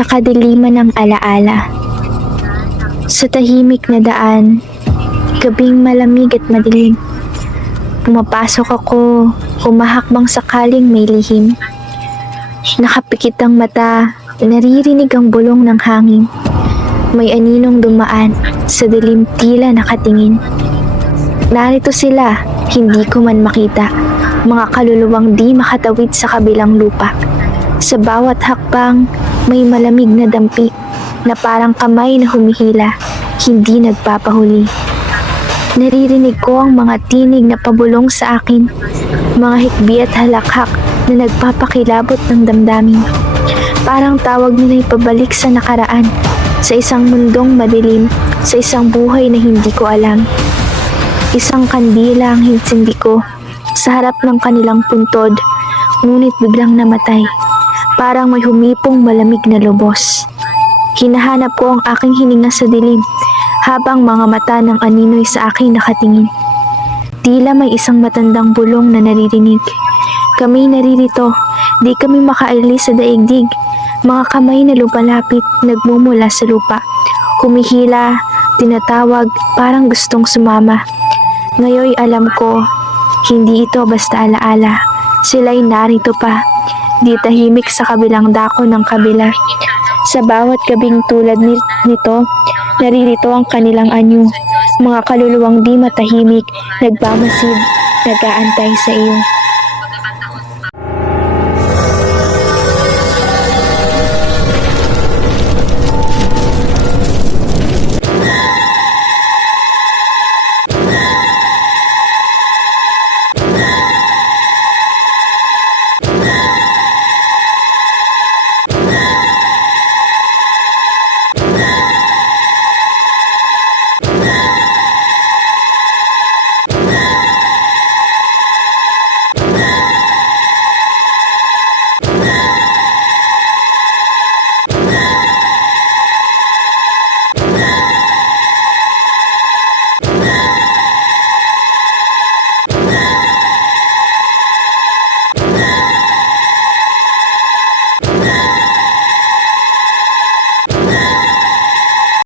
sa kadiliman ng alaala. Sa tahimik na daan, gabing malamig at madilim. Pumapasok ako, humahakbang sakaling may lihim. Nakapikit ang mata, naririnig ang bulong ng hangin. May aninong dumaan, sa dilim tila nakatingin. Narito sila, hindi ko man makita. Mga kaluluwang di makatawid sa kabilang lupa. Sa bawat hakbang, may malamig na dampi na parang kamay na humihila, hindi nagpapahuli. Naririnig ko ang mga tinig na pabulong sa akin, mga hikbi at halakhak na nagpapakilabot ng damdamin. Parang tawag nila'y pabalik sa nakaraan, sa isang mundong madilim, sa isang buhay na hindi ko alam. Isang kandila ang hinsindi ko sa harap ng kanilang puntod, ngunit biglang namatay. Parang may humipong malamig na lubos. Hinahanap ko ang aking hininga sa dilim, habang mga mata ng aninoy sa akin nakatingin. Tila may isang matandang bulong na naririnig. Kami naririto, di kami makaalis sa daigdig. Mga kamay na lupalapit, nagmumula sa lupa. Humihila, tinatawag, parang gustong sumama. Ngayoy alam ko, hindi ito basta alaala. Sila'y narito pa, di tahimik sa kabilang dako ng kabila. Sa bawat gabing tulad nito, naririto ang kanilang anyo. Mga kaluluwang di matahimik, nagmamasid, nag-aantay sa iyo.